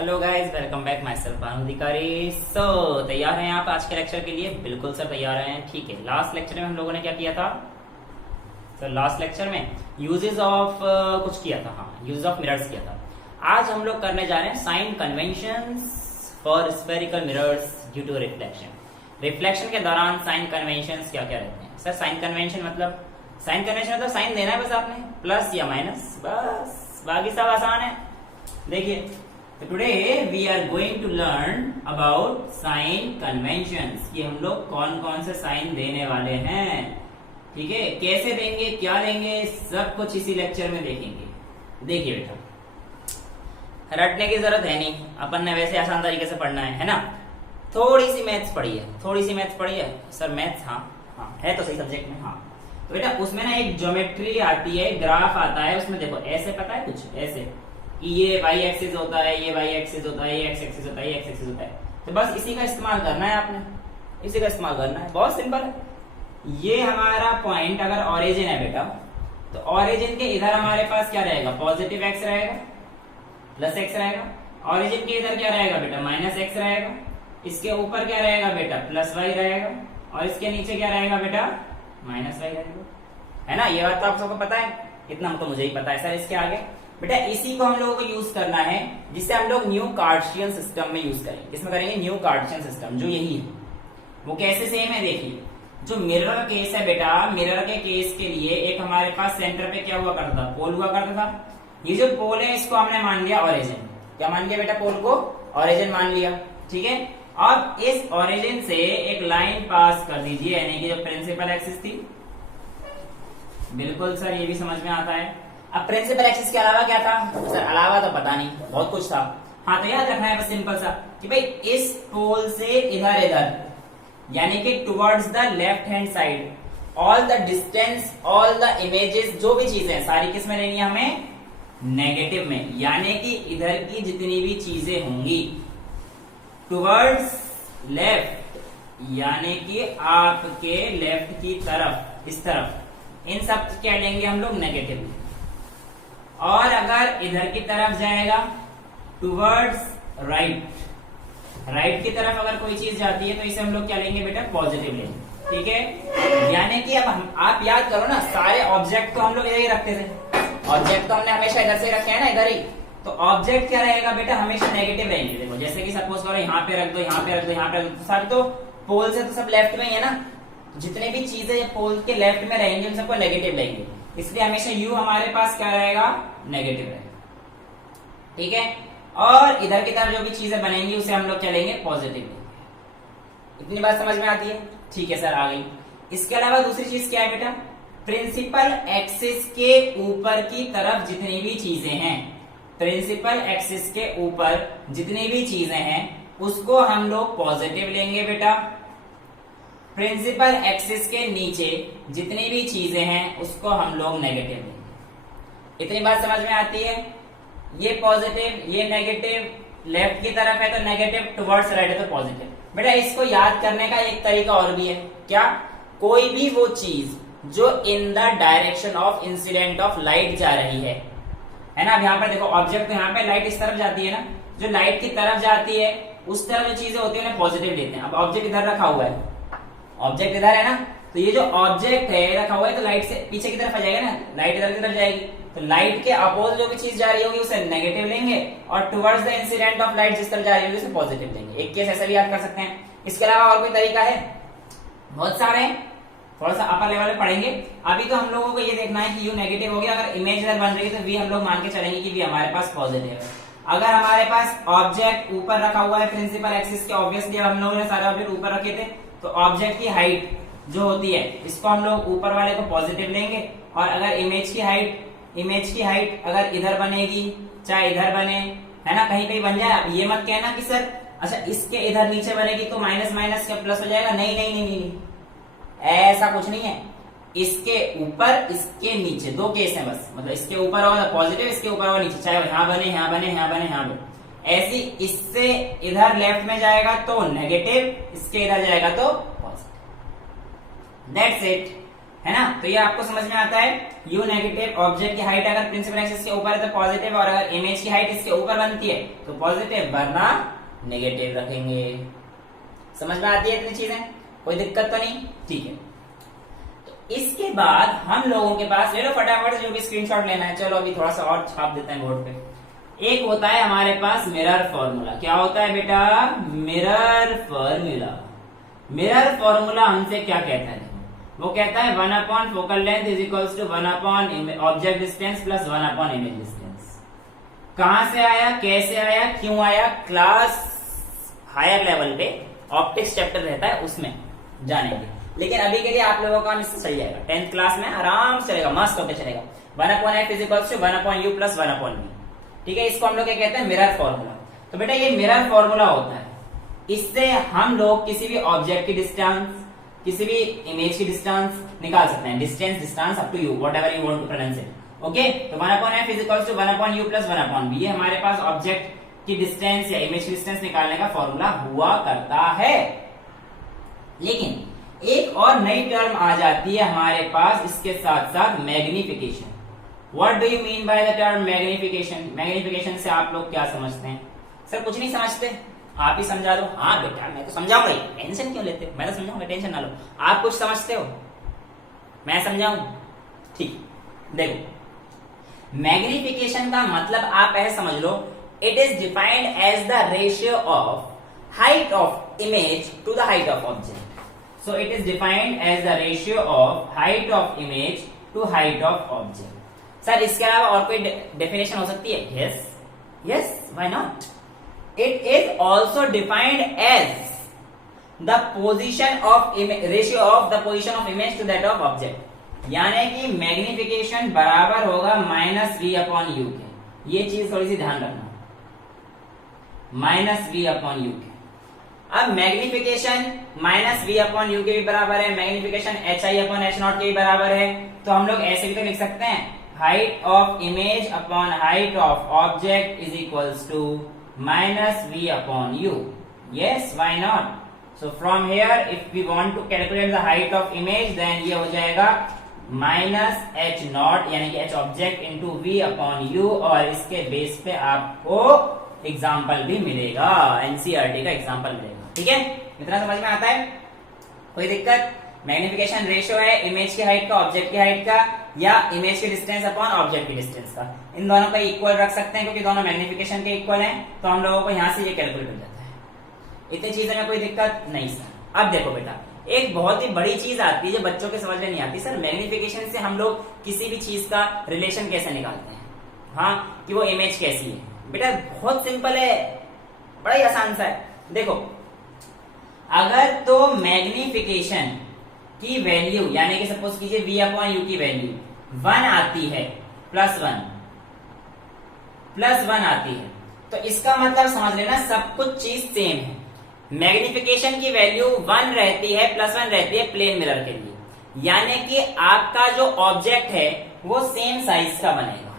Hello guys, welcome back. My self अधिकारी। सो तैयार हैं आप आज के लेक्चर के लिए? बिल्कुल सर तैयार हैं। ठीक है, लास्ट लेक्चर में हम लोगों ने क्या किया था सर? लास्ट लेक्चर में यूजेस ऑफ कुछ किया था। हाँ, यूज ऑफ मिरर्स किया था। आज हम लोग करने जा रहे हैं sign conventions for spherical mirrors due to reflection. Reflection के दौरान साइन कन्वेंशंस क्या क्या रहते हैं सर? साइन कन्वेंशन मतलब साइन देना है बस आपने, प्लस या माइनस, बस बाकी सब आसान है। देखिए, तो today we are going to learn about sign conventions कि हम लोग कौन कौन से साइन देने वाले हैं। ठीक है, कैसे देंगे, क्या देंगे, सब कुछ इसी लेक्चर में देखेंगे। देखिए बेटा, रटने की जरूरत है नहीं, अपन ने वैसे आसान तरीके से पढ़ना है ना। थोड़ी सी मैथ्स पढ़ी है सर। मैथ्स हाँ है तो सही सब्जेक्ट में। हाँ तो बेटा उसमें ना एक ज्योमेट्री आती है, ग्राफ आता है उसमें। देखो ऐसे, पता है कुछ ऐसे, ये वाई एक्सिस होता है, ये वाई एक्सिस होता है, ये एक्स एक्सिस होता है, ये एक्स एक्सिस होता है। तो बस इसी का इस्तेमाल करना है आपने, इसी का इस्तेमाल करना है। बहुत सिंपल है। ये हमारा पॉइंट अगर ओरिजिन है बेटा, तो ओरिजिन के इधर हमारे पास क्या रहेगा? पॉजिटिव एक्स रहेगा, प्लस एक्स रहेगा। ओरिजिन के इधर क्या रहेगा बेटा? माइनस एक्स रहेगा। इसके ऊपर क्या रहेगा बेटा? प्लस वाई रहेगा। और इसके नीचे क्या रहेगा बेटा? माइनस वाई रहेगा। है ना? ये बात तो आप सबको पता है, इतना तो मुझे ही पता है सर। इसके आगे बेटा इसी को हम लोगों को यूज करना है, जिससे हम लोग न्यू कार्टेशियन सिस्टम में यूज करेंगे। इसमें करेंगे न्यू कार्टेशियन सिस्टम, जो यही है। वो कैसे सेम है? देखिए, जो मिरर का केस है बेटा, मिरर के केस के लिए एक हमारे पास सेंटर पे क्या हुआ करता था? पोल हुआ करता था। ये जो पोल है इसको हमने मान लिया ओरिजिन। क्या मान लिया बेटा? पोल को ओरिजिन मान लिया। ठीक है, अब इस ओरिजिन से एक लाइन पास कर दीजिए, यानी कि जो प्रिंसिपल एक्सिस थी। बिल्कुल सर, ये भी समझ में आता है। अब प्रिंसिपल एक्सिस के अलावा क्या था सर? अलावा तो पता नहीं, बहुत कुछ था। हाँ तो याद रखना है बस सिंपल सा कि भाई इस पोल से इधर इधर, यानी कि towards the left hand side, all the distance, all the images, जो भी चीजें सारी किस में लेनी है हमें? नेगेटिव में। यानी कि इधर की जितनी भी चीजें होंगी टुवर्ड्स लेफ्ट, यानी कि आपके लेफ्ट की तरफ, इस तरफ, इन सब क्या लेंगे हम लोग? नेगेटिव में। और अगर इधर की तरफ जाएगा टुवर्ड्स राइट, राइट की तरफ अगर कोई चीज जाती है तो इसे हम लोग क्या लेंगे बेटा? पॉजिटिव लेंगे। ठीक है, यानी कि अब आप याद करो ना, सारे ऑब्जेक्ट तो हम लोग इधर ही रखते थे। ऑब्जेक्ट तो हमने हमेशा इधर से रखे हैं ना, इधर ही। तो ऑब्जेक्ट क्या रहेगा बेटा? हमेशा नेगेटिव रहेंगे। देखो जैसे कि सपोज करो यहाँ पे रख दो, यहाँ पे रख दो, यहाँ पे रख दो, सारे तो पोल से तो सब लेफ्ट में ही है ना। जितने भी चीजें पोल के लेफ्ट में रहेंगे उन सबको नेगेटिव लेंगे, इसलिए हमेशा यू हमारे पास क्या रहेगा? नेगेटिव रहेगा। ठीक है, और इधर की तरफ जो भी चीजें बनेंगी उसे हम लोग क्या लेंगे? पॉजिटिव लेंगे। इतनी बात समझ में आती है? ठीक है सर, आ गई। इसके अलावा दूसरी चीज क्या है बेटा? प्रिंसिपल एक्सिस के ऊपर की तरफ जितनी भी चीजें हैं, प्रिंसिपल एक्सिस के ऊपर जितनी भी चीजें हैं उसको हम लोग पॉजिटिव लेंगे बेटा। प्रिंसिपल एक्सिस के नीचे जितनी भी चीजें हैं उसको हम लोग नेगेटिव लेंगे। इतनी बात समझ में आती है? ये पॉजिटिव, ये नेगेटिव, लेफ्ट की तरफ है तो नेगेटिव, टुवर्ड्स राइट है तो पॉजिटिव। बेटा इसको याद करने का एक तरीका और भी है। क्या? कोई भी वो चीज जो in the direction of incident of light जा रही है ना। अब यहाँ पर देखो, ऑब्जेक्ट तो यहाँ पे लाइट इस तरफ जाती है ना, जो लाइट की तरफ जाती है उस तरफ जो चीजें होती है उन्हें पॉजिटिव लेते हैं। अब ऑब्जेक्ट इधर रखा हुआ है, ऑब्जेक्ट इधर है ना, तो ये जो ऑब्जेक्ट है रखा हुआ है तो लाइट से पीछे की तरफ आ जाएगा ना, लाइट इधर की तरफ जाएगी। तो लाइट के अपोज जो भी चीज जा रही होगी उसे नेगेटिव लेंगे, और towards the incident of light जिस तरफ जा रही होगी उसे पॉजिटिव लेंगे। एक केस ऐसा भी याद कर सकते हैं। इसके अलावा और कोई तरीका है? बहुत सारे हैं, थोड़ा सा अपर लेवल में पढ़ेंगे। अभी तो हम लोगों को ये देखना है कि यू नेगेटिव हो गया, अगर इमेज इधर बन रही है तो वी हम लोग मान के चलेंगे कि वी हमारे पास पॉजिटिव है। अगर हमारे पास ऑब्जेक्ट ऊपर रखा हुआ है प्रिंसिपल एक्सिस के, ऑब्वियसली हम लोगों ने सारे ऑब्जेक्ट ऊपर रखे थे, तो ऑब्जेक्ट की हाइट जो होती है इसको हम लोग ऊपर वाले को पॉजिटिव लेंगे। और अगर इमेज की हाइट अगर इधर बनेगी, चाहे इधर बने, है ना, कहीं कहीं बन जाए। अब ये मत कहना कि सर अच्छा इसके इधर नीचे बनेगी तो माइनस माइनस का प्लस हो जाएगा। नहीं नहीं नहीं नहीं, ऐसा कुछ नहीं है। इसके ऊपर, इसके नीचे, दो केस है बस। मतलब इसके ऊपर होगा पॉजिटिव, इसके ऊपर होगा नीचे, चाहे यहाँ बने, यहाँ बने, यहाँ बने, यहाँ बने। ऐसी इससे इधर लेफ्ट में जाएगा तो नेगेटिव, इसके इधर जाएगा तो पॉजिटिव। That's it. है ना। तो ये आपको समझ में आता है। यू नेगेटिव ऑब्जेक्ट की हाइट अगर प्रिंसिपल एक्सिस के ऊपर है तो पॉजिटिव, और अगर इमेज की हाइट इसके ऊपर बनती है तो पॉजिटिव, वरना नेगेटिव रखेंगे। समझ में आती है इतनी चीजें, कोई दिक्कत तो नहीं, ठीक है। तो इसके बाद हम लोगों के पास, ले लो फटाफट जो भी स्क्रीनशॉट लेना है। चलो अभी थोड़ा सा और छाप देते हैं बोर्ड पे। एक होता है हमारे पास मिरर फॉर्मूला। क्या होता है बेटा? Mirror formula. मिरर फॉर्मूला हमसे क्या कहता है? वो कहता है 1 upon focal length is equals to 1 upon object distance plus 1 upon image distance. कहां से आया, कैसे आया, क्यों आया? क्लास हायर लेवल पे ऑप्टिक्स चैप्टर रहता है, उसमें जानेंगे। लेकिन अभी के लिए आप लोगों का इससे चल जाएगा। 10th क्लास में आराम से चलेगा, मस्त होकर चलेगा। 1 upon F is equals to 1 upon U plus 1 upon V. ठीक है, इसको हम लोग क्या कहते हैं? Mirror formula. तो बेटा ये मिरर फॉर्मूला होता है, इससे हम लोग किसी भी ऑब्जेक्ट की डिस्टेंस, किसी भी इमेज की डिस्टेंस निकाल सकते हैं। Distance up to you, whatever you want to pronounce it. Okay, तो 1 upon F is equals to 1 upon U plus 1 upon V. ये हमारे पास ऑब्जेक्ट की डिस्टेंस या इमेज की डिस्टेंस निकालने का फॉर्मूला हुआ करता है। लेकिन एक और नई टर्म आ जाती है हमारे पास इसके साथ साथ, magnification. What do you mean by the term magnification? Magnification से आप लोग क्या समझते हैं? सर कुछ नहीं समझते, आप ही समझा दो। हाँ बेटा मैं तो समझाऊंगा ही, टेंशन क्यों लेते हो? मैं तो समझाऊंगा, टेंशन ना लो। आप कुछ समझते हो, मैं समझाऊं? ठीक, देखो मैग्निफिकेशन का मतलब आप ऐसे समझ लो, it is defined as the ratio of height of image to the height of object. So it is defined as the ratio of height of image to height of object. Sir इसके अलावा और कोई definition हो सकती है? Yes, yes, why not? It is also defined as the position of ratio of the position of image to that of object. यानी कि magnification बराबर होगा -v अपॉन यू के। ये चीज थोड़ी सी ध्यान रखना, -v अपॉन यू के। अब मैग्निफिकेशन -v अपॉन यू के भी बराबर है, magnification hi upon h not के भी बराबर है। तो हम लोग ऐसे भी तो लिख सकते हैं, height of image upon height of object is equals to -v upon u. Yes, why not? So from here if we want to calculate the height of image, then ये हो जाएगा -h नॉट यानी कि h object into v upon u. और इसके base पे आपको example भी मिलेगा, एनसीईआरटी का एग्जाम्पल मिलेगा। ठीक है, इतना समझ में आता है? कोई दिक्कत? मैग्निफिकेशन रेशियो है इमेज की हाइट का ऑब्जेक्ट की हाइट का, या इमेज की डिस्टेंस अपॉन ऑब्जेक्ट की डिस्टेंस का। इन दोनों का इक्वल रख सकते हैं क्योंकि दोनों मैग्निफिकेशन के इक्वल हैं, तो हम लोगों को यहां से ये कैलकुलेट हो जाता है। इतनी चीजों में कोई दिक्कत नहीं सर। अब देखो बेटा, एक बहुत ही बड़ी चीज आती है जो बच्चों के समझ में नहीं आती। सर मैग्निफिकेशन से हम लोग किसी भी चीज का रिलेशन कैसे निकालते हैं? हाँ, कि वो इमेज कैसी है? बेटा बहुत सिंपल है, बड़ा ही आसान सा है। देखो, अगर तो मैग्निफिकेशन की वैल्यू यानी कि सपोज कीजिए v अपॉन यू की वैल्यू 1 आती है, +1 आती है, तो इसका मतलब समझ लेना सब कुछ चीज सेम है। मैग्निफिकेशन की वैल्यू 1 रहती है, +1 रहती है प्लेन मिरर के लिए, यानी कि आपका जो ऑब्जेक्ट है वो सेम साइज का बनेगा।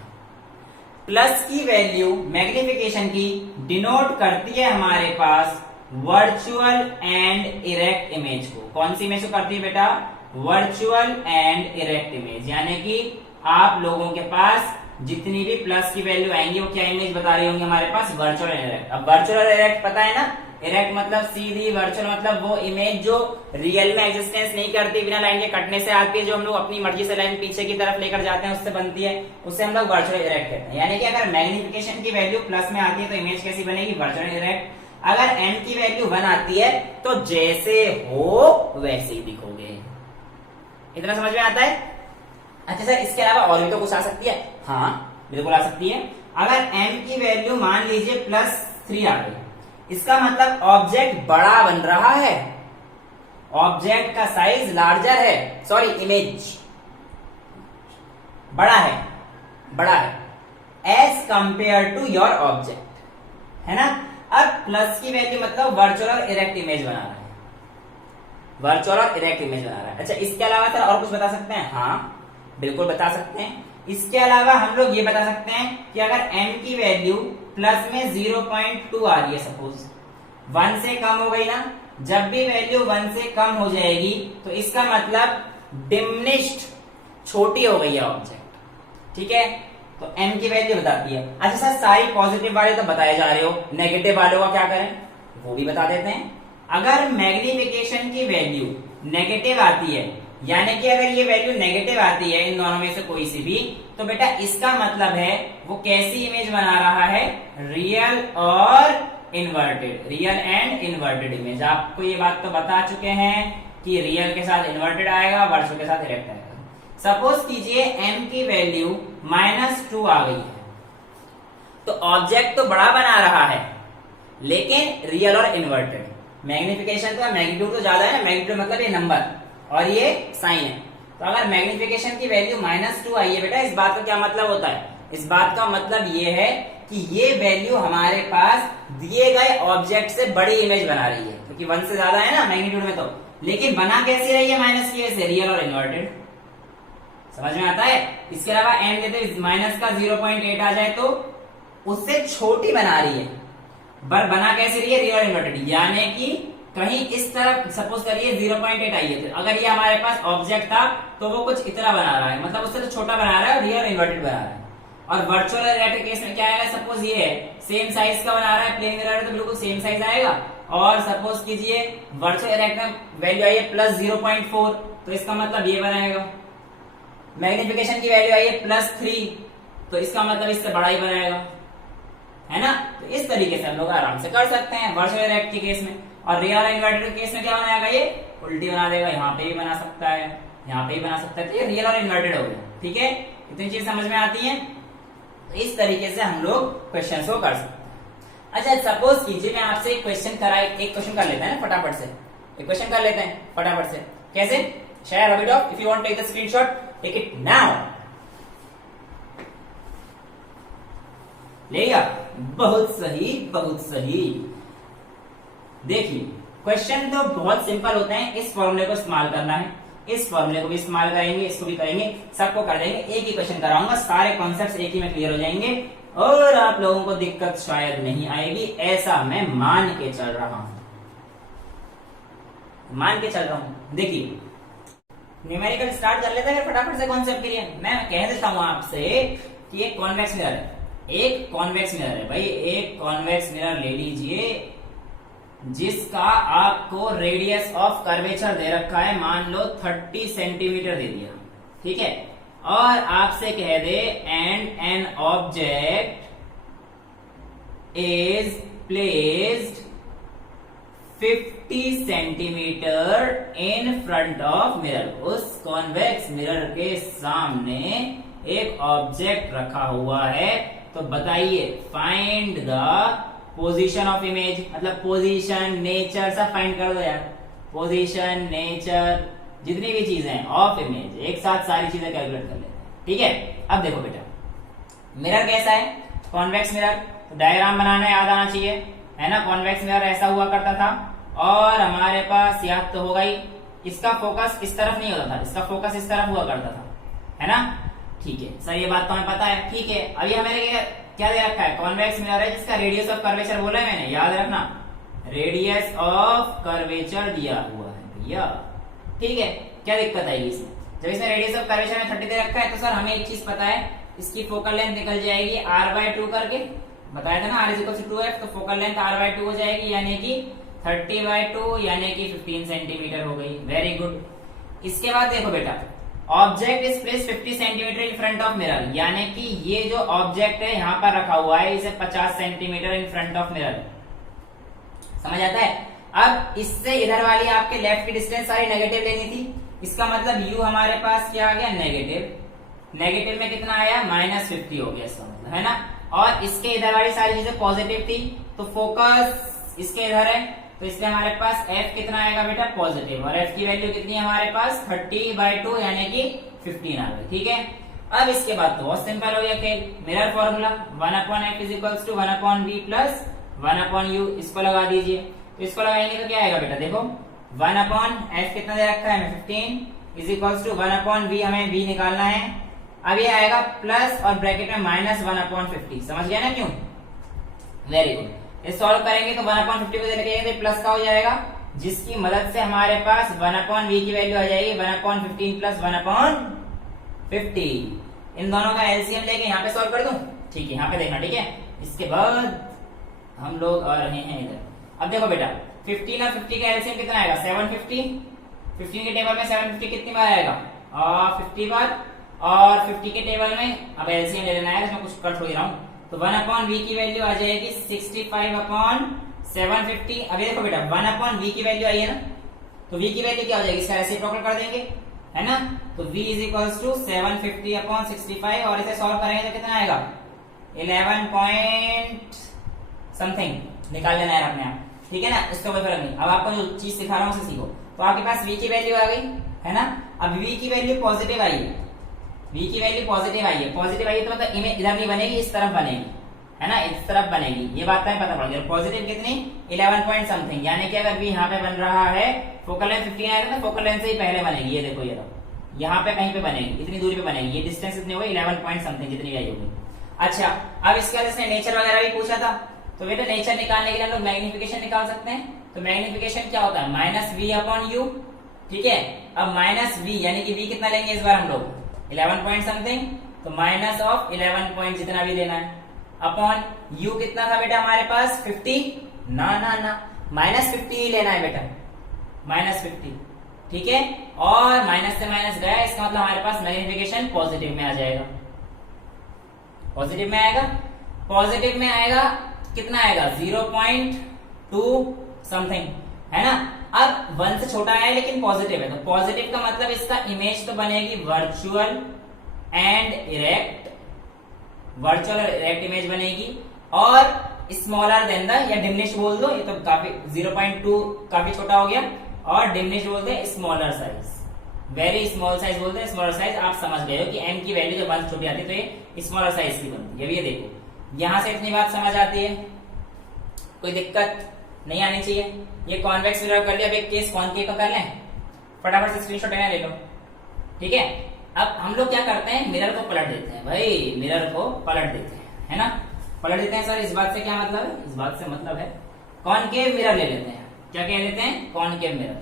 प्लस की वैल्यू मैग्निफिकेशन की डिनोट करती है हमारे पास वर्चुअल एंड इरेक्ट इमेज को। कौन सी इमेज को करती है बेटा? Virtual and erect image. यानी कि आप लोगों के पास जितनी भी प्लस की वैल्यू आएंगी वो क्या इमेज बता रही होंगी हमारे पास? Virtual and erect. अब वर्चुअल और इरेक्ट पता है ना? इरेक्ट मतलब सीधी, वर्चुअल मतलब वो इमेज जो रियल में एग्जिस्टेंस नहीं करती, बिना लाइन के कटने से आती है, जो हम लोग अपनी मर्जी से लाइन पीछे की तरफ लेकर जाते हैं उससे बनती है, उससे हम लोग वर्चुअल इरेक्ट कहते हैं। यानी कि अगर मैग्निफिकेशन की वैल्यू प्लस में आती है तो इमेज कैसी बनेगी? Virtual erect. अगर n की वैल्यू 1 आती है तो जैसे हो वैसे ही दिखोगे। इतना समझ में आता है? अच्छा सर इसके अलावा और भी तो कुछ आ सकती है? हाँ बिल्कुल आ सकती है। अगर n की वैल्यू मान लीजिए +3 आ गई, इसका मतलब ऑब्जेक्ट बड़ा बन रहा है, ऑब्जेक्ट का साइज लार्जर है, सॉरी इमेज बड़ा है as compare to your object, है ना। अब प्लस की वैल्यू मतलब वर्चुअल और इरेक्ट इमेज बना रहा है, वर्चुअल और इरेक्ट इमेज बना रहा है। अच्छा इसके अलावा सर और कुछ बता सकते हैं? हाँ बिल्कुल बता सकते हैं। इसके अलावा हम लोग ये बता सकते हैं कि अगर n की वैल्यू प्लस में 0.2 आ रही है, सपोज 1 से कम हो गई ना, जब भी वैल्यू 1 से कम हो जाएगी तो इसका मतलब डिमिनिश्ड, छोटी हो गई है ऑब्जेक्ट, ठीक है। तो m की वैल्यू बताती है। अच्छा सर सारी पॉजिटिव वाले तो बताए जा रहे हो, नेगेटिव वालों का क्या करें वो भी बता देते हैं। अगर मैग्निफिकेशन की वैल्यू नेगेटिव आती है, यानी कि अगर ये वैल्यू नेगेटिव आती है इन दोनों में से कोई सी भी, तो बेटा इसका मतलब है वो कैसी इमेज बना रहा है, रियल और inverted, real and inverted image. आपको ये बात तो बता चुके हैं कि रियल के साथ इन्वर्टेड आएगा, वर्चुअल के साथ इरेक्ट आएगा। सपोज कीजिए m की वैल्यू -2 आ गई है, तो ऑब्जेक्ट तो बड़ा बना रहा है लेकिन रियल और इन्वर्टेड। मैग्निफिकेशन तो मैग्नीट्यूड तो ज्यादा है ना, मैग्नीट्यूड मतलब ये नंबर और ये साइन है। तो अगर मैग्निफिकेशन की वैल्यू -2 आई है बेटा, इस बात का क्या मतलब होता है, इस बात का मतलब ये है कि ये वैल्यू हमारे पास दिए गए ऑब्जेक्ट से बड़ी इमेज बना रही है, क्योंकि 1 से ज्यादा है ना मैग्नीट्यूड में। तो लेकिन बना कैसी रही है माइनस की वजह से, रियल और इन्वर्टेड। समझ में आता है। इसके अलावा m देते माइनस का 0.8 आ जाए तो उससे छोटी बना रही है, पर बना कैसे रही है, रियल और इन्वर्टेड। यानी कि कहीं इस तरफ सपोज करिए 0.8 आई है, अगर ये हमारे पास ऑब्जेक्ट था तो वो कुछ इतना बना रहा है, मतलब उससे तो छोटा बना रहा है, रियल इन्वर्टेड बना रहा है। और वर्चुअल इरेक्ट केस में क्या आएगा, सपोज ये है सेम साइज का बना रहा है, प्लेन मिरर है तो बिल्कुल सेम साइज आएगा। और सपोज कीजिए वर्चुअल इरेक्ट में वैल्यू आई है +0.4, तो इसका मतलब ये बनाएगा। मैग्निफिकेशन की वैल्यू आई है +3, तो इसका मतलब इससे बड़ा ही बनाएगा, है ना। तो इस तरीके से हम लोग आराम से कर सकते हैं वर्चुअल इरेक्ट के केस में। और रियल इन्वर्टेड के केस में क्या बनाएगा, ये उल्टी बना देगा, यहाँ पे भी बना सकता है, यहाँ पे भी बना सकता है, तो ये रियल और इन्वर्टेड हो गया। ठीक है, इतनी चीज समझ में आती है। तो इस तरीके से हम लोग क्वेश्चन को कर सकते हैं। अच्छा सपोज कीजिए मैं आपसे एक क्वेश्चन एक क्वेश्चन कर लेते हैं ना फटाफट से, एक क्वेश्चन कर लेते हैं फटाफट से। कैसे, share a video, if you want take the screenshot take it now. लेगा, बहुत सही बहुत सही। देखिए क्वेश्चन तो बहुत सिंपल होते हैं, इस फॉर्मूले को इस्तेमाल करना है, इस फॉर्मूले को भी इस्तेमाल करेंगे, इसको भी करेंगे, सबको कर देंगे। एक ही क्वेश्चन कराऊंगा, सारे कॉन्सेप्ट्स एक ही में क्लियर हो जाएंगे और आप लोगों को दिक्कत शायद नहीं आएगी, ऐसा मैं मान के चल रहा हूं, मान के चल रहा हूं। देखिए न्यूमेरिकल स्टार्ट कर लेते हैं फटाफट से कॉन्सेप्ट के लिए। मैं कह देता हूं आपसे कि एक कॉन्वेक्स मिरर है, एक कॉन्वेक्स मिरर है भाई, एक कॉन्वेक्स मिरर ले लीजिए जिसका आपको रेडियस ऑफ कर्वेचर दे रखा है, मान लो 30 सेंटीमीटर दे दिया, ठीक है। और आपसे कह दे and an object is placed 50 centimetre in front of mirror. उस कॉन्वेक्स मिरर के सामने एक ऑब्जेक्ट रखा हुआ है, तो बताइए find the position of image, मतलब पोजीशन नेचर सब फाइंड कर दो यार, पोजीशन नेचर जितनी भी चीजें ऑफ इमेज, एक साथ सारी चीजें कैलकुलेट कर लेते हैं। ठीक है, अब देखो बेटा मिरर कैसा है, कॉन्वेक्स मिरर, तो डायग्राम बनाना याद आना चाहिए, है ना। कॉन्वेक्स मिरर ऐसा हुआ करता था और हमारे पास याद तो होगा ही, इसका फोकस इस तरफ नहीं होता था, इसका फोकस इस तरफ हुआ करता था, है ना। ठीक है सर, ये बात तो हमें पता है। ठीक है, अभी हमें क्या दे रखा है, कॉन्वेक्स मिरर है जिसका रेडियस ऑफ कर्वेचर बोला है मैंने, याद रखना, रेडियस ऑफ कर्वेचर दिया हुआ है भैया। ठीक है, क्या दिक्कत आएगी इसमें, जब इसमें रेडियस ऑफ कर्वेचर में 30 दे रखा है, तो सर हमें एक चीज पता है, इसकी फोकल लेंथ निकल जाएगी r/2 करके, बताया था ना r = 2f, तो फोकल लेंथ r/2 हो जाएगी, यानी कि 30/2 यानी कि 15 सेंटीमीटर हो गई। Very good. इसके बाद देखो बेटा, object is place 50 centimetre in front of mirror, यानी कि ये जो ऑब्जेक्ट है यहाँ पर रखा हुआ है, इसे 50 centimetre in front of mirror, समझ आता है। अब इससे इधर वाली आपके लेफ्ट की डिस्टेंस सारी नेगेटिव लेनी थी, इसका मतलब u हमारे पास क्या आ गया, नेगेटिव। नेगेटिव में कितना आया, -50 हो गया इसका मतलब, है ना। और इसके इधर वाली सारी चीजें पॉजिटिव थी, तो फोकस इसके इधर है, तो इसलिए हमारे पास f कितना आएगा बेटा, पॉजिटिव। और f की वैल्यू कितनी है हमारे पास, 30/2 यानी कि 15 आ गई। ठीक है, अब इसके बाद तो बहुत सिंपल हो गया खेल, mirror formula 1/f = 1/v + 1/u, इसको लगा दीजिए। तो इसको लगाएंगे तो क्या आएगा बेटा, देखो 1/f कितना दे रखा है हमें, 15 = 1/v, हमें v निकालना है। अब ये आएगा प्लस और ब्रैकेट में -1/50, समझ गया ना क्यों। Very good. ये सॉल्व करेंगे तो 1/50 को लेके प्लस का हो जाएगा, जिसकी मदद से हमारे पास 1/v की वैल्यू आ जाएगी 1/15 प्लस 1/50। इन दोनों का एलसीएम लेके यहाँ पे सॉल्व कर दूं। ठीक है, यहाँ पे देखना। ठीक है, इसके बाद हम लोग आ रहे हैं इधर। अब देखो बेटा 15 और 50 का एलसीएम कितना आएगा 750। 15 के टेबल में 750 कितनी बार आएगा 50 बार, और 50 के टेबल में अब एलसीएम ले लेना है, इसमें कुछ कर थोड़ी रहा हूं। तो 1/v की वैल्यू आ जाएगी 65/750। अभी देखो बेटा 1/v की वैल्यू आई है ना, तो v की वैल्यू क्या हो जाएगी, इसका रेसिप्रोकल कर देंगे, है ना। तो v इज इक्वल्स टू 750/65 और इसे सॉल्व करेंगे तो कितना आएगा 11 पॉइंट समथिंग निकाल लेना है अपने आप। ठीक है ना, इसका कोई फर्क नहीं। अब आपको जो चीज सिखा रहा हूं उसे सीखो। तो आपके पास v की वैल्यू आ गई है ना। अब v की वैल्यू पॉजिटिव आई है, v की वैल्यू पॉजिटिव आई है। पॉजिटिव आई है तो मतलब इमेज इधर नहीं बनेगी, इस तरफ बनेगी, है ना, इस तरफ बनेगी। ये बात हमें पता पड़ गई। पॉजिटिव कितनी 11 पॉइंट समथिंग, यानी कि अगर v यहाँ पे बन रहा है फोकल लेंथ 15 आएगा तो फोकल लेंथ से ही पहले बनेगी। ये देखो, ये देखो यहाँ पे कहीं पे बनेगी, इतनी दूरी पे बनेगी। ये डिस्टेंस इतनी होगी 11 पॉइंट समथिंग जितनी आई होगी। अच्छा, अब इसके बाद इसने नेचर वगैरह भी पूछा था, तो बेटा नेचर निकालने के लिए हम लोग मैग्निफिकेशन निकाल सकते हैं। तो मैग्निफिकेशन क्या होता है -v/u। ठीक है, अब -v यानी कि v कितना लेंगे इस बार हम लोग 11 पॉइंट समथिंग, तो माइनस ऑफ 11 पॉइंट जितना भी लेना है अपॉन u कितना था बेटा हमारे पास 50 ना ना ना -50 ही लेना है बेटा, -50। ठीक है, और माइनस से माइनस गया, इसका मतलब हमारे पास मैग्निफिकेशन पॉजिटिव में आ जाएगा। पॉजिटिव में आएगा, पॉजिटिव में आएगा कितना आएगा 0.2 समथिंग, है ना। अब 1 से छोटा है लेकिन पॉजिटिव है, तो पॉजिटिव का मतलब इसका इमेज तो बनेगी वर्चुअल एंड इरेक्ट, वर्चुअल और इरेक्ट इमेज बनेगी। और स्मॉलर देन द, या डिमिनिश बोल दो, ये तो काफी 0.2 काफी छोटा हो गया, और डिमिनिश बोलते हैं smaller size, very small size बोलते हैं, स्मॉलर साइज। आप समझ गए हो कि m की वैल्यू जब 1 छोटी आती है तो ये स्मॉलर साइज की बनती है। ये देखो, यहां से इतनी बात समझ आती है, कोई दिक्कत नहीं आनी चाहिए। ये कॉन्वेक्स मिरर कर लिया, अब एक केस कॉनकेव का कर लें, फटाफट से स्क्रीनशॉट ले लो। ठीक है, अब हम लोग क्या करते हैं, मिरर को पलट देते हैं भाई, मिरर को पलट देते हैं, है ना, पलट देते हैं। सर इस बात से क्या मतलब है, इस बात से मतलब है कॉनकेव मिरर ले लेते हैं। क्या कह लेते हैं, कॉनकेव मिरर।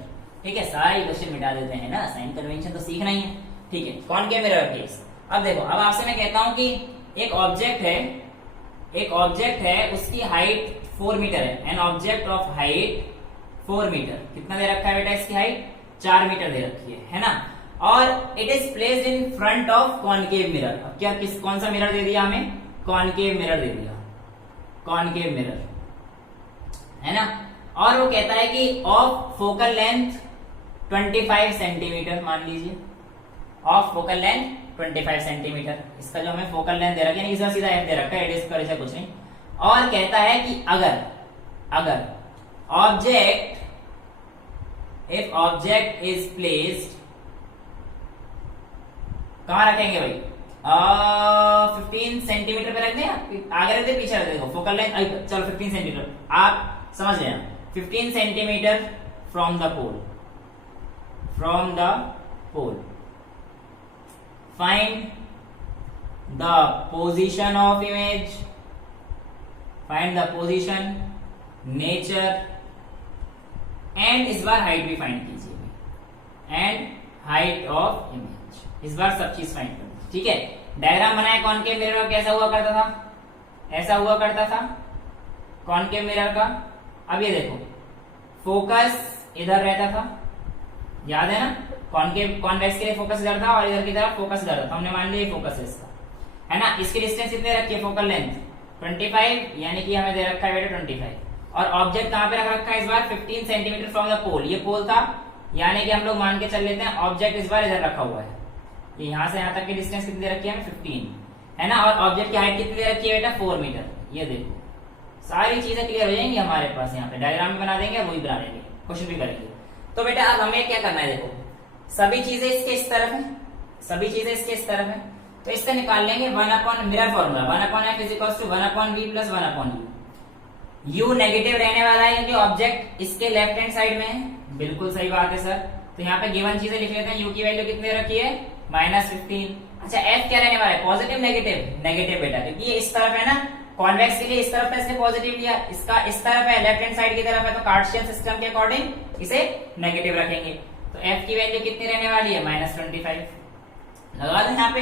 ठीक है, सारी क्वेश्चन मिटा देते हैं ना, साइन कन्वेंशन तो सीखना ही है। ठीक है, कॉनकेव मिरर केस। अब देखो, अब आपसे मैं कहता हूं कि एक ऑब्जेक्ट है, एक ऑब्जेक्ट है, उसकी हाइट 4 मीटर है, an object of height 4 meter. कितना दे रखा है बेटा, इसकी हाइट 4 मीटर दे रखी है ना। और it is placed in front of concave mirror. अब क्या कौन सा मिरर दे दिया हमें, कॉनकेव मिरर दे दिया, कॉनकेव मिरर, है ना। और वो कहता है कि ऑफ फोकल लेंथ 25 सेंटीमीटर, मान लीजिए ऑफ फोकल लेंथ 25 सेंटीमीटर। इसका जो हमें फोकल लेंथ दे रखा है, इसका सीधा एफ दे रखा है, एडिस कर ऐसा कुछ नहीं। और कहता है कि अगर object, if object is placed, कहां रखेंगे भाई 15 सेंटीमीटर पे रख दें, आगे रख दे पीछे रख दे, फोकल लेंथ चलो 15 सेंटीमीटर आप समझ लेना, 15 centimeter from the pole, find the position of image, find the position, nature and इस बार हाइट भी फाइंड कीजिए, एंड हाइट ऑफ इमेज, इस बार सब चीज फाइंड करनी। ठीक है, डायग्राम बनाए कॉनकेव मिरर का, कैसा हुआ करता था, ऐसा हुआ करता था कॉनकेव मिरर का। अब ये देखो, फोकस इधर रहता था, याद है ना, कॉनकेव कॉन्वेक्स के लिए फोकस इधर था और इधर की तरफ फोकस इधर था। हमने मान लिया फोकस है इसका, है ना। इसकी डिस्टेंस कितने रखी है, फोकल लेंथ 25, यानी कि हमें दे रखा है बेटा 25। और ऑब्जेक्ट कहां पे रख रखा है इस बार 15 सेंटीमीटर फ्रॉम द पोल, ये पोल था, यानी कि हम लोग मान के चल लेते हैं ऑब्जेक्ट इस बार इधर रखा हुआ है। ये यहां से यहां तक की डिस्टेंस कितनी दे रखी है हमें 15, है ना। और ऑब्जेक्ट की हाइट कितनी दे रखी है बेटा 4 मीटर। ये देखो, सारी चीजें क्लियर हो जाएंगी हमारे पास। यहाँ पे डायग्राम भी बना देंगे, वही बना देंगे, क्वेश्चन भी करेंगे। तो बेटा अब हमें क्या करना है, देखो सभी चीजें इसके इस तरफ है, सभी चीजें इसके इस तरफ है, तो इससे निकाल लेंगे 1 mirror formula 1/f = 1/v + 1/u। u negative रहने वाला है क्योंकि ऑब्जेक्ट इसके लेफ्ट हैंड साइड में है, बिल्कुल सही बात है सर। तो यहाँ पे गिवन चीजें लिख लेते हैं, u की वैल्यू कितने रखी है -15। अच्छा f क्या रहने वाला है, पॉजिटिव नेगेटिव, नेगेटिव बेटा, क्योंकि ये इस तरफ है ना कॉन्वेक्स के लिए इस तरफ है इसलिए पॉजिटिव लिया, इसका इस तरफ है लेफ्ट हैंड साइड की तरफ है तो कार्टेशियन सिस्टम के अकॉर्डिंग इसे नेगेटिव रखेंगे। तो f की वैल्यू कितनी रहने वाली है -25 लगा दें यहाँ पे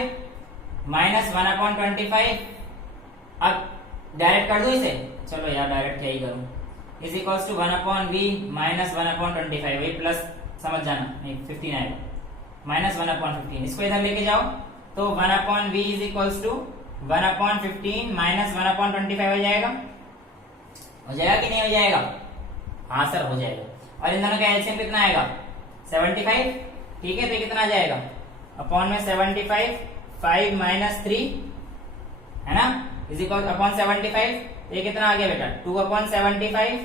-1/25। अब डायरेक्ट कर दो इसे, चलो यार डायरेक्ट क्या ही करूं, इज इक्वल्स टू 1/v -1/25 वही प्लस समझ जाना नहीं 15 आएगा -1/15। इसको इधर लेके जाओ तो 1/v इज इक्वल्स टू 1/15 -1/25 हो जाएगा। हो जाएगा कि नहीं हो जाएगा? हाँ सर हो जाएगा। और इन दोनों का एलसीएम कितना आएगा 75। ठीक है तो कितना आ जाएगा अपॉन में 75 5 -3 है ना इज इक्वल अपॉन 75। ये कितना आ गया बेटा 2/75।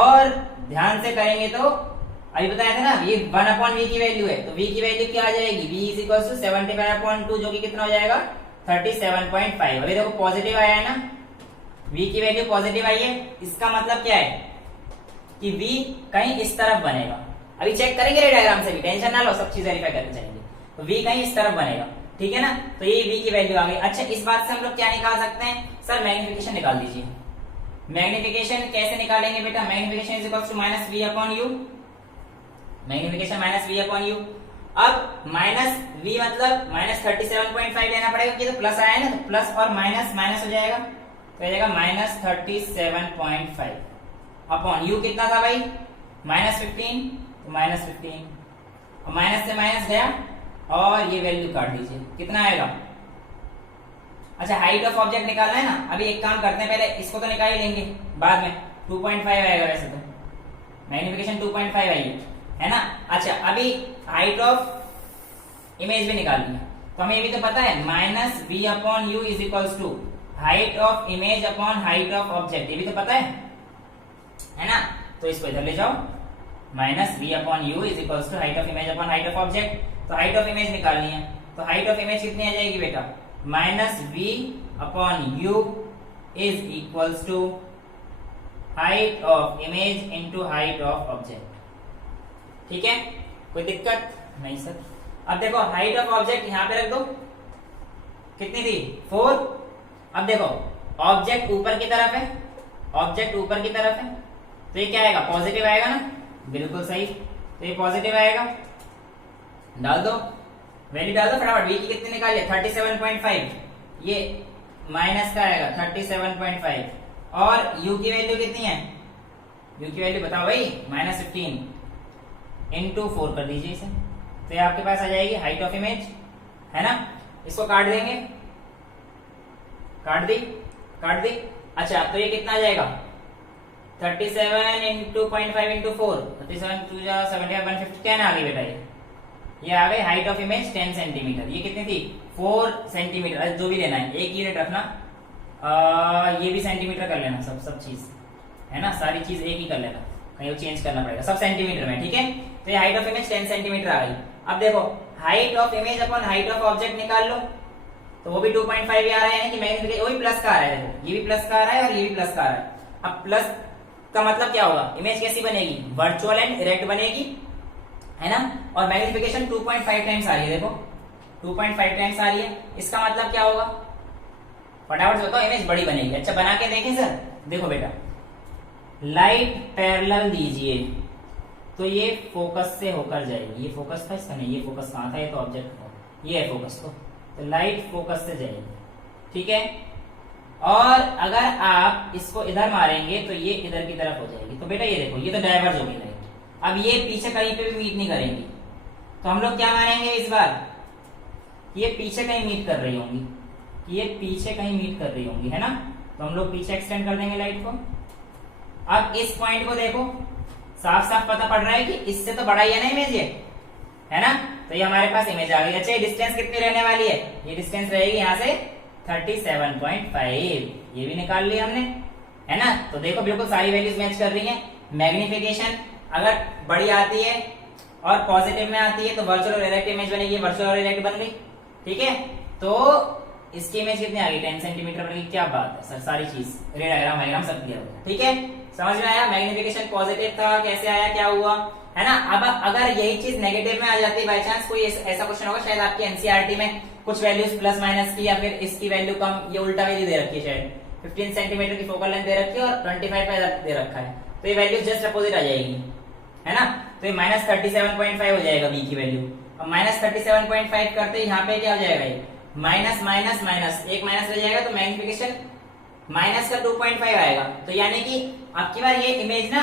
और ध्यान से करेंगे तो अभी बताया था ना ये 1/v की वैल्यू है तो v की वैल्यू क्या आ जाएगी v इज इक्वल टू 75/2 जो कि कितना हो जाएगा 37.5। अभी देखो पॉजिटिव आया है ना v की वैल्यू पॉजिटिव आई है, इसका मतलब क्या है कि v कहीं इस तरफ बनेगा। अभी चेक करेंगे रे डायग्राम से भी, टेंशन ना लो, सब चीज वेरीफाई करके जाएंगे। तो v कहीं इस तरफ बनेगा, ठीक है ना। तो ये v की वैल्यू आ गई। अच्छा इस बात से हम लोग क्या निकाल सकते हैं सर, मैग्निफिकेशन निकाल दीजिए। मैग्निफिकेशन कैसे निकालेंगे बेटा, magnification is equal to -v/u, magnification -v/u। अब -v मतलब -37.5 लेना पड़ेगा कि तो प्लस आया है ना, तो प्लस और माइनस माइनस हो जाएगा तो हो जाएगा -37.5 अपॉन u कितना था भाई -15 तो -15 और माइनस से माइनस गया और ये वैल्यू काट दीजिए कितना आएगा। अच्छा हाइट ऑफ ऑब्जेक्ट निकालना है ना, अभी एक काम करते हैं पहले इसको तो निकाल ही लेंगे बाद में। 2.5 आएगा वैसे तो, मैग्निफिकेशन 2.5 आई है ना। अच्छा अभी हाइट ऑफ इमेज भी निकालनी है तो हमें ये भी तो पता है -v/u is equals to height of image upon height of object, ये भी तो पता है ना। तो इसको इधर ले जाओ -v/u is equals to height of image upon height of object. तो हाइट ऑफ इमेज निकालनी है तो हाइट ऑफ इमेज कितनी आ जाएगी बेटा -v/u is equals to height of image into height of object. ठीक है कोई दिक्कत नहीं सर। अब देखो हाइट ऑफ ऑब्जेक्ट यहां पे रख दो, कितनी थी 4। अब देखो ऑब्जेक्ट ऊपर की तरफ है, ऑब्जेक्ट ऊपर की तरफ है तो ये क्या आएगा पॉजिटिव आएगा ना, बिल्कुल सही। तो ये पॉजिटिव आएगा, डाल दो वैल्यू डाल दो फटाफट। v की कितनी निकालिए 37.5, ये माइनस का आएगा 37.5 और u की वैल्यू कितनी है, u की वैल्यू बताओ भाई -15 इंटू 4 कर दीजिए इसे तो ये आपके पास आ जाएगी हाइट ऑफ इमेज है ना। इसको काट देंगे, काट दी। अच्छा तो ये कितना आ जाएगा 37 इंटू 0.5 इंटू 4 37 2 70 150 10 आ गई बेटा। ये आ गई हाइट ऑफ इमेज 10 सेंटीमीटर। ये कितनी थी 4 सेंटीमीटर, जो भी लेना है एक यूनिट रखना। ये भी सेंटीमीटर कर लेना, सब चीज है ना, सारी चीज एक ही कर लेना, कहीं चेंज करना पड़ेगा, सब सेंटीमीटर में। ठीक है तो ये हाइट ऑफ इमेज 10 सेंटीमीटर आ गई। अब देखो height of image upon height of object निकाल लो तो वो भी 2.5 आ रहा है कि मैग्निफिकेशन वही प्लस का आ रहा है। देखो ये भी प्लस का आ रहा है और ये भी प्लस का आ रहा है। अब प्लस का मतलब क्या होगा, इमेज कैसी बनेगी वर्चुअल एंड इरेक्ट बनेगी है ना। और मैग्निफिकेशन 2.5 टाइम्स आ रही है, देखो 2.5 टाइम्स आ रही है, इसका मतलब क्या होगा फटाफट से बताओ, इमेज बड़ी बनेगी। अच्छा बना के देखें सर, देखो बेटा लाइट पैरेलल दीजिए तो ये फोकस से होकर जाएगी, ये फोकस था इसका नहीं, ये फोकस कहां था, ये तो ऑब्जेक्ट था, ये है फोकस। तो लाइट फोकस से जाएगी, ठीक है। और अगर आप इसको इधर मारेंगे तो ये इधर की तरफ हो जाएगी। तो बेटा ये देखो ये तो डाइवर्ज होगी लाइट, अब ये पीछे कहीं पे भी मीट नहीं करेंगी तो हम लोग क्या मानेंगे इस बार, ये पीछे कहीं मीट कर रही होंगी, ये पीछे कहीं मीट कर रही होंगी है ना। तो हम लोग पीछे एक्सटेंड कर देंगे लाइट को। अब इस पॉइंट को देखो, साफ साफ पता पड़ रहा है कि इससे तो बड़ा ही है ना इमेज ये, है ना। तो ये हमारे पास इमेज आ गई। अच्छा ये डिस्टेंस कितनी रहने वाली है, ये डिस्टेंस रहेगी यहाँ से 37.5, ये भी निकाल लिया हमने है ना। तो देखो बिल्कुल सारी वैल्यूज मैच कर रही हैं। मैग्निफिकेशन अगर बड़ी आती है और पॉजिटिव में आती है तो वर्चुअल और इरेक्ट इमेज बनेगी, वर्चुअल और इरेक्ट बन गई, ठीक है। तो इसकी इमेज कितनी आ गई 10 सेंटीमीटर बनेगी। क्या बात है सर, सारी चीज रे डायग्राम वायग्राम सब दिया हुआ, ठीक है। समझ में आया मैग्निफिकेशन पॉजिटिव था कैसे आया, क्या हुआ है ना। अब अगर यही चीज नेगेटिव में आ जाती बाय चांस, कोई ऐसा क्वेश्चन होगा शायद आपकी एनसीईआरटी में कुछ वैल्यूज प्लस माइनस की या फिर इसकी वैल्यू कम, ये उल्टा वैल्यू दे रखी है शायद, 15 सेंटीमीटर की फोकल लेंथ दे रखी है और 25 पे दे रखा है, तो ये वैल्यू जस्ट अपोजिट आ जाएगी, है ना। तो ये -37.5 हो जाएगा बी की वैल्यू। अब -37.5 करते ही यहाँ पे क्या हो जाएगा, ये माइनस माइनस माइनस, एक माइनस रह जाएगा तो मैग्निफिकेशन माइनस का 2.5 आएगा। तो यानी कि आपकी बार ये इमेज ना,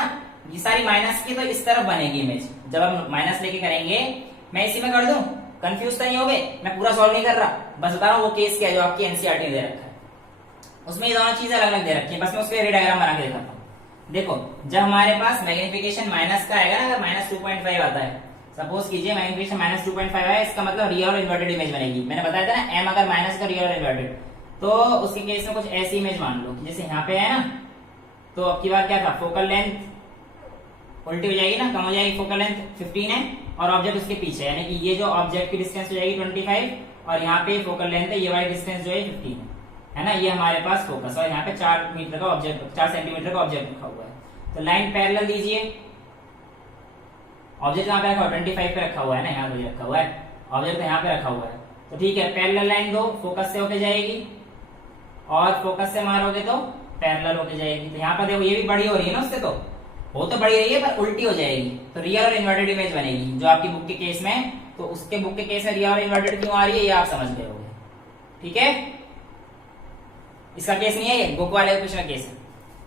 ये सारी माइनस की तो इस तरफ बनेगी इमेज, जब हम माइनस लेके करेंगे। मैं इसी में कर दूं, कंफ्यूज तो नहीं हो गए, मैं पूरा सॉल्व नहीं कर रहा, बस बता रहा हूँ वो केस क्या है जो आपकी एनसीईआरटी में दे रखा है, उसमें ये दोनों चीजें अलग अलग दे रखी है। बस मैं उसके रे डायग्राम बना के दिखाता हूँ। देखो जब हमारे पास मैग्निफिकेशन माइनस का आएगा ना, अगर -2.5 आता है, सपोज कीजिए मैग्निफिकेशन -2.5 है, इसका मतलब रियल और इन्वर्टेड इमेज बनेगी। मैंने बताया था ना एम अगर माइनस का रियल और इन्वर्टेड, तो उसके केस में कुछ ऐसी इमेज मान लो जैसे यहाँ पे है ना, तो अब की बार क्या था, फोकल लेंथ उल्टी हो जाएगी ना, कम हो जाएगी, फोकल लेंथ 15 है और ऑब्जेक्ट उसके पीछे, यानी कि ये जो ऑब्जेक्ट की डिस्टेंस हो जाएगी 25 और यहाँ पे फोकल लेंथ है, ये वाली डिस्टेंस जो है 15 है ना। ये हमारे पास फोकस और यहाँ पे 4 मीटर का ऑब्जेक्ट, 4 सेंटीमीटर का ऑब्जेक्ट रखा हुआ है। तो लाइन पैरेलल दीजिए, ऑब्जेक्ट यहाँ पे रखा हुआ 25 पे रखा हुआ है ना, यहाँ पे रखा हुआ है ऑब्जेक्ट, यहाँ पे रखा हुआ है। तो ठीक है, पैरेलल लाइन दो, फोकस से होके जाएगी और फोकस से मारोगे तो पैरेलल होके जाएगी। तो यहाँ पर देखो ये भी बड़ी हो रही है ना उससे, तो वो तो बड़ी रही है पर उल्टी हो जाएगी, तो रियल और इन्वर्टेड इमेज बनेगी जो आपकी बुक के केस में। तो उसके बुक के केस में रियल और इन्वर्टेड क्यों आ रही है ये आप समझ गए होंगे, ठीक है। इसका केस नहीं है ये, बुक वाले क्वेश्चन का केस है,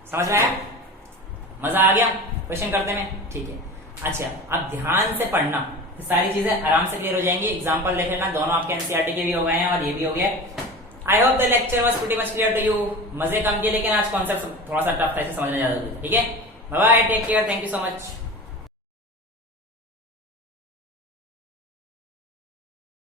समझ में आया, मजा आ गया क्वेश्चन करते में, ठीक है। अच्छा अब ध्यान से पढ़ना, तो सारी चीजें आराम से क्लियर हो जाएंगी। एग्जाम्पल देख लेना, दोनों आपके एनसीईआरटी के भी हो गए हैं और ये भी हो गया। I hope the lecture was pretty much clear to you. मजे कम किए लेकिन आज कॉन्सेप्ट थोड़ा सा टफ था, इसे समझना ज्यादा जरूरी है, ठीक है। Bye bye, take care, thank you so much.